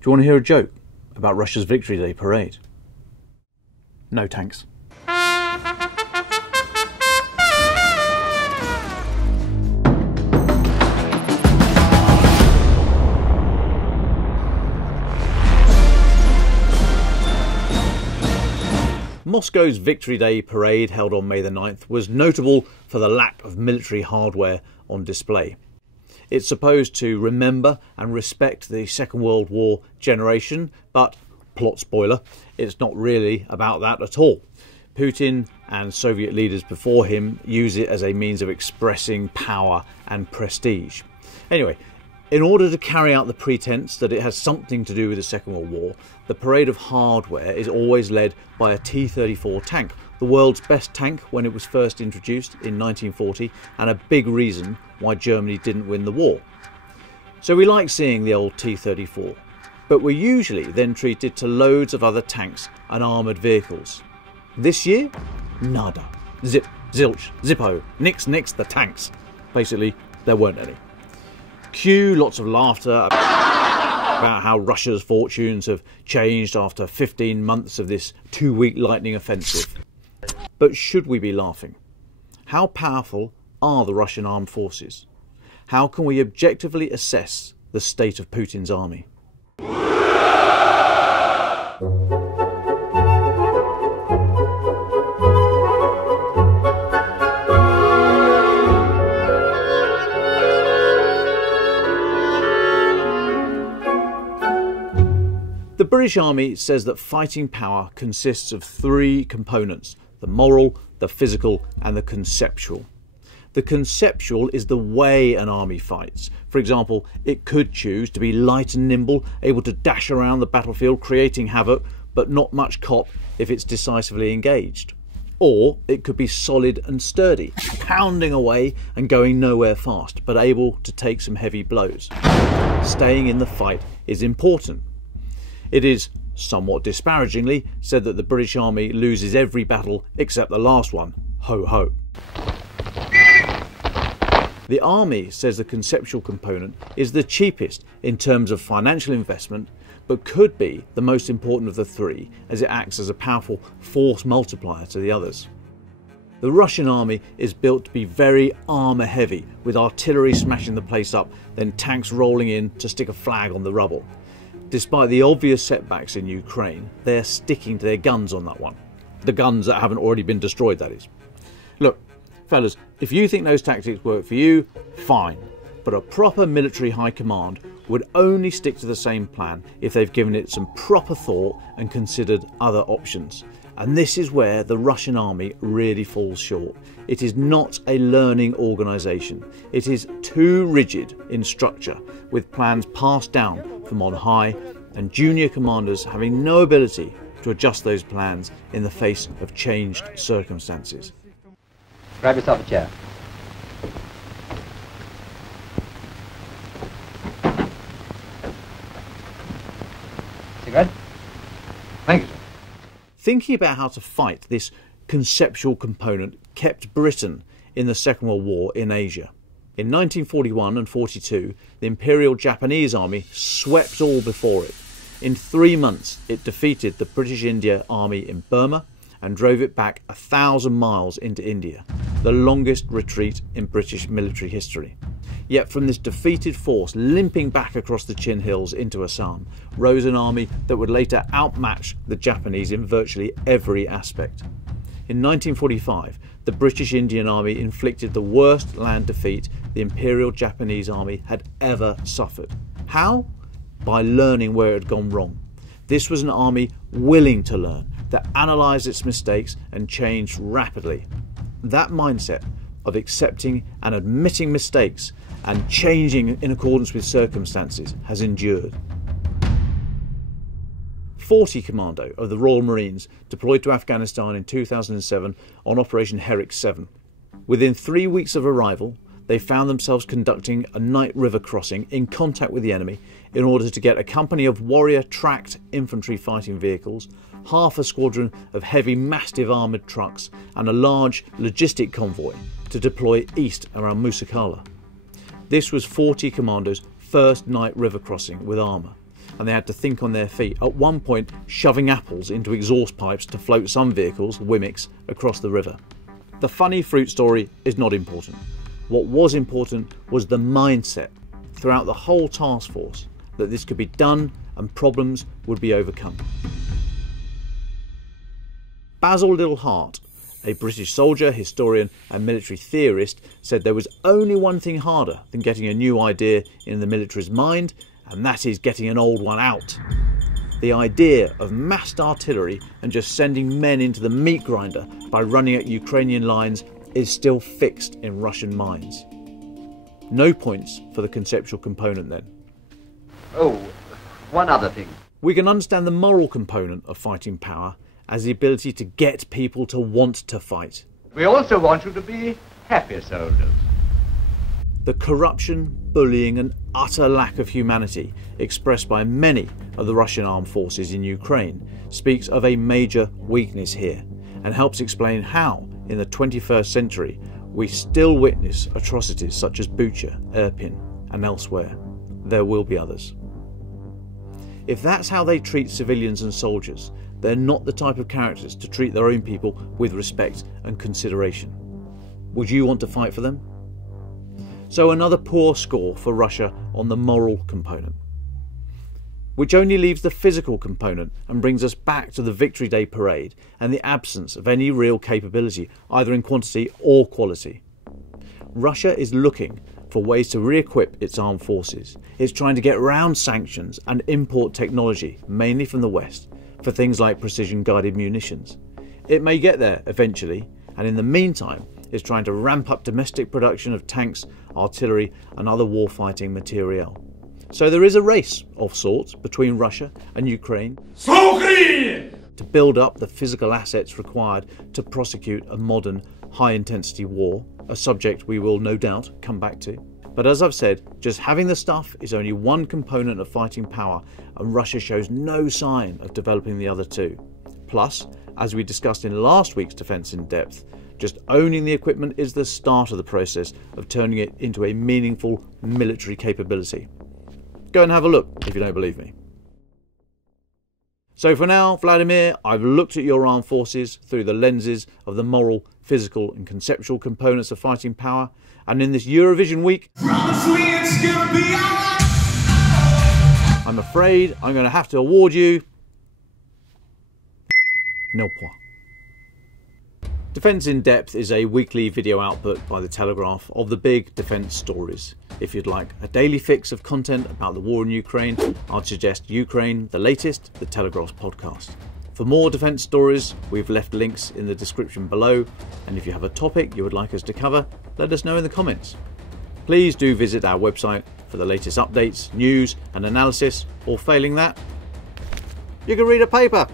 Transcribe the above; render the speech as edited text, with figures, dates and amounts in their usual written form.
Do you want to hear a joke about Russia's Victory Day parade? No tanks. Moscow's Victory Day parade, held on May the 9th, was notable for the lack of military hardware on display. It's supposed to remember and respect the Second World War generation, but, plot spoiler, it's not really about that at all. Putin and Soviet leaders before him use it as a means of expressing power and prestige. Anyway, in order to carry out the pretense that it has something to do with the Second World War, the parade of hardware is always led by a T-34 tank, the world's best tank when it was first introduced in 1940, and a big reason why Germany didn't win the war. So we like seeing the old T-34, but we're usually then treated to loads of other tanks and armoured vehicles. This year, nada. Zip, zilch, zippo, nix, the tanks. Basically, there weren't any. Cue lots of laughter about how Russia's fortunes have changed after 15 months of this 2-week lightning offensive. But should we be laughing? How powerful are the Russian armed forces? How can we objectively assess the state of Putin's army? The British Army says that fighting power consists of 3 components: the moral, the physical and the conceptual. The conceptual is the way an army fights. For example, it could choose to be light and nimble, able to dash around the battlefield creating havoc, but not much cop if it's decisively engaged. Or it could be solid and sturdy, pounding away and going nowhere fast, but able to take some heavy blows. Staying in the fight is important. It is, somewhat disparagingly, said that the British Army loses every battle except the last one. Ho ho. The Army says the conceptual component is the cheapest in terms of financial investment, but could be the most important of the 3 as it acts as a powerful force multiplier to the others. The Russian army is built to be very armour heavy, with artillery smashing the place up, then tanks rolling in to stick a flag on the rubble. Despite the obvious setbacks in Ukraine, they're sticking to their guns on that one. The guns that haven't already been destroyed, that is. Look, fellas, if you think those tactics work for you, fine. But a proper military high command would only stick to the same plan if they've given it some proper thought and considered other options. And this is where the Russian army really falls short. It is not a learning organisation. It is too rigid in structure, with plans passed down from on high and junior commanders having no ability to adjust those plans in the face of changed circumstances. Grab yourself a chair. Cigarette? Thank you, sir. Thinking about how to fight this conceptual component kept Britain in the Second World War in Asia. In 1941 and 42, the Imperial Japanese army swept all before it. In 3 months, it defeated the British India army in Burma and drove it back 1,000 miles into India, the longest retreat in British military history. Yet from this defeated force limping back across the Chin Hills into Assam rose an army that would later outmatch the Japanese in virtually every aspect. In 1945, the British Indian Army inflicted the worst land defeat the Imperial Japanese Army had ever suffered. How? By learning where it had gone wrong. This was an army willing to learn, that analysed its mistakes and changed rapidly. That mindset of accepting and admitting mistakes and changing in accordance with circumstances has endured. 40 Commando of the Royal Marines deployed to Afghanistan in 2007 on Operation Herrick 7. Within 3 weeks of arrival, they found themselves conducting a night river crossing in contact with the enemy in order to get a company of Warrior tracked infantry fighting vehicles, half a squadron of heavy mastiff armoured trucks and a large logistic convoy to deploy east around Musakala. This was 40 Commando's first night river crossing with armour. and they had to think on their feet, at one point shoving apples into exhaust pipes to float some vehicles, gimmicks, across the river. The funny fruit story is not important. What was important was the mindset throughout the whole task force that this could be done and problems would be overcome. Basil Littlehart, a British soldier, historian and military theorist, said there was only one thing harder than getting a new idea in the military's mind, and that is getting an old one out. The idea of massed artillery and just sending men into the meat grinder by running at Ukrainian lines is still fixed in Russian minds. No points for the conceptual component then. Oh, one other thing. We can understand the moral component of fighting power as the ability to get people to want to fight. We also want you to be happy soldiers. The corruption, bullying and utter lack of humanity expressed by many of the Russian armed forces in Ukraine speaks of a major weakness here and helps explain how, in the 21st century, we still witness atrocities such as Bucha, Irpin and elsewhere. There will be others. If that's how they treat civilians and soldiers, they're not the type of characters to treat their own people with respect and consideration. Would you want to fight for them? So another poor score for Russia on the moral component, which only leaves the physical component and brings us back to the Victory Day parade and the absence of any real capability, either in quantity or quality. Russia is looking for ways to re-equip its armed forces. It's trying to get around sanctions and import technology, mainly from the West, for things like precision-guided munitions. It may get there eventually, and in the meantime, it's trying to ramp up domestic production of tanks, artillery and other warfighting materiel. So there is a race of sorts between Russia and Ukraine to build up the physical assets required to prosecute a modern high-intensity war, a subject we will no doubt come back to. But as I've said, just having the stuff is only one component of fighting power, and Russia shows no sign of developing the other two. Plus, as we discussed in last week's Defence in Depth, just owning the equipment is the start of the process of turning it into a meaningful military capability. Go and have a look if you don't believe me. So for now, Vladimir, I've looked at your armed forces through the lenses of the moral, physical and conceptual components of fighting power, and in this Eurovision week, I'm afraid I'm going to have to award you nil point. Defence in Depth is a weekly video output by the Telegraph of the big defence stories. If you'd like a daily fix of content about the war in Ukraine, I'd suggest Ukraine, the latest, the Telegraph's podcast. For more defence stories, we've left links in the description below, and if you have a topic you would like us to cover, let us know in the comments. Please do visit our website for the latest updates, news and analysis, or failing that, you can read a paper.